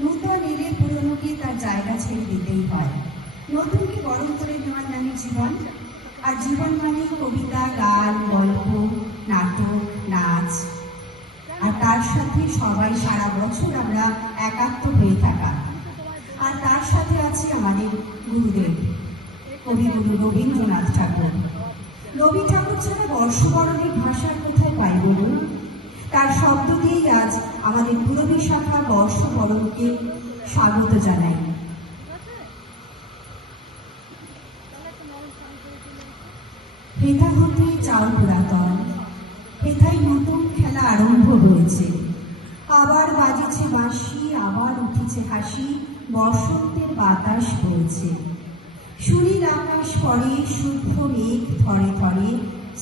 নূতন এলে পুরনোকে তার জায়গা ছেড়ে দিতেই হয়। নতুনকে বরণ করে নেওয়ার নামে জীবন, আর জীবন মানে কবিতা, গান, গল্প, নাটক, নাচ, আর তার সাথে সবাই সারা বছর আমরা একাত্ম হয়ে থাকা। আর তার সাথে আছে আমাদের গুরুদেব, কবিগুরু রবীন্দ্রনাথ ঠাকুর। রবি ঠাকুর ছাড়া বর্ষবরণের ভাষার কোথায় পাই বলুন? তার শব্দ দিয়েই আজ আমাদের পুরবী শাখা বর্ষবরণকে স্বাগত জানাই। হেথা হতে চাল পুরাতন, হেথায় নতুন খেলা আরম্ভ হয়েছে। আবার বাজেছে বাঁশি, আবার উঠেছে হাসি, বসন্তের বাতাস বইছে। সুনীল আকাশ পরে শুভ্র মেঘ থরে থরে,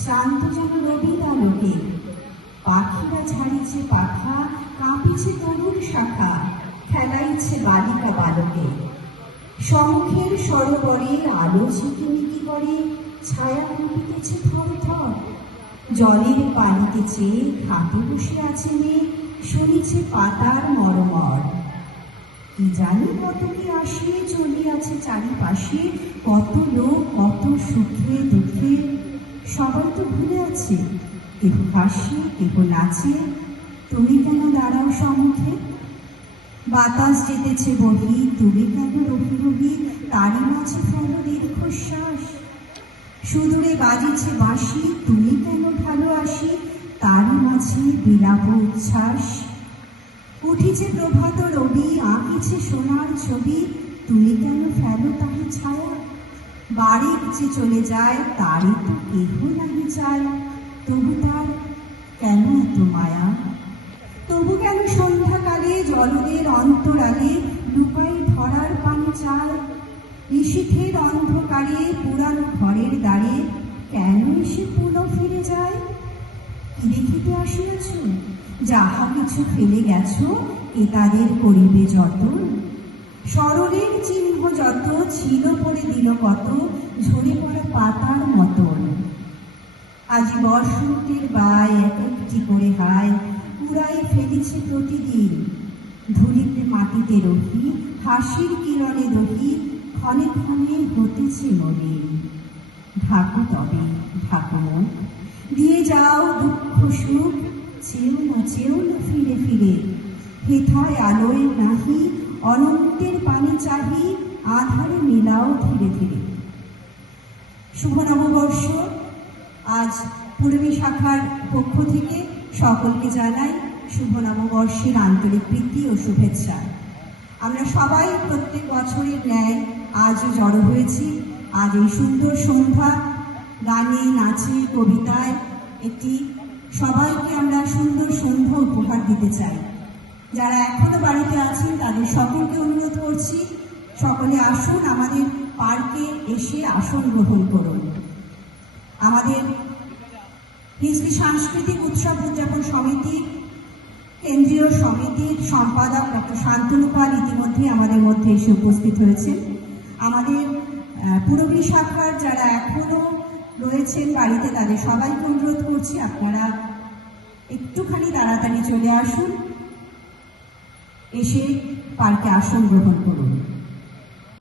শ্রান্ত যেন রবির আলোকে। পাখিরা ঝাড়িছে পাখা, কাঁপিছে তরুণ শাখা, খেলাইছে বালিকা বালকে। শঙ্খের সরোবরে আলো ঝিকিমিকি করে, ছায়া কমিতেছে থর থর। জলের পানিতে চেয়ে ঘাটে বসে আছে মেয়ে, শুনিছে পাতার মরমর। কি জানি কত কি আসে চলিয়াছে চারিপাশে, কত লোক, কত সুখে দুঃখে। সবাই তো ভুলে আছে, কেহ হাসে কেহ নাচে, তুমি কেন দাঁড়াও সম্মুখে? বাতাস যেতেছে বহি, তুমি কেন রহি রহি, তারই মাঝে ফেলো দীর্ঘশ্বাস। সুদূরে বাজিছে বাঁশি, তুমি কেন ভালোবাসি, তারই মাঝে বিলাপ উচ্ছ্বাস। উঠিছে প্রভাত রবি, আঁকিছে সোনার ছবি, তুমি কেন ফেলো তাহি ছায়া। বাড়ির যে চলে যায়, তারই তো কেহ নাহি চায়, তবু তার কেন এত মায়া? তবু কেন সন্ধ্যাকালে জলদের অন্তরালে লুকাই ধরার পানি চায়? নিশীথের অন্ধকারে পুরানো ঘরের দ্বারে কেন এসে পুনঃ ফিরে যায়? কি দেখিতে আসিয়াছ? যাহা কিছু ফেলে গেছ, এ তাদের করিবে যতন। স্মরণের চিহ্ন যত ছিল পড়ে দিল কত, ঝরে পড়া পাতার মতন। আজ বসন্তের বায় এক একটি করে হায়, পুরাই ফেলেছে প্রতিদিন। ধুলিতে মাটিতে রহি, হাসির কিরণে রহি, ক্ষণে ক্ষণে হতেছে মলিন। ঢাকো তবে ঢাকো মুখ, দিয়ে যাও দুঃখ সুখ, চেয়েও না ফিরে ফিরে। হেথায় আলোয় নাহি, অনন্তের পানি চাহি, আধারে মিলাও ধীরে ধীরে। শুভ নববর্ষ। আজ পুরবী শাখার পক্ষ থেকে সকলকে জানাই শুভ নববর্ষের আন্তরিক প্রীতি ও শুভেচ্ছা। আমরা সবাই প্রত্যেক বছরের ন্যায় আজও জড়ো হয়েছি। আজ এই সুন্দর সন্ধ্যা, গানে নাচে কবিতায় একটি সবাইকে আমরা সুন্দর সন্ধ্যা উপহার দিতে চাই। যারা এখনো বাড়িতে আছেন তাদের সকলকে অনুরোধ করছি, সকলে আসুন, আমাদের পার্কে এসে আসন গ্রহণ করুন। আমাদের হিজলি সাংস্কৃতিক উৎসব উদযাপন সমিতির কেন্দ্রীয় সমিতির সম্পাদক ডক্টর শান্তনু পাল ইতিমধ্যে আমাদের মধ্যে এসে উপস্থিত হয়েছেন। আমাদের পুরবী শাখার যারা এখনো রয়েছেন বাড়িতে তাদের সবাইকে অনুরোধ করছি, আপনারা একটুখানি তাড়াতাড়ি চলে আসুন, এসে পার্কে আসন গ্রহণ করুন।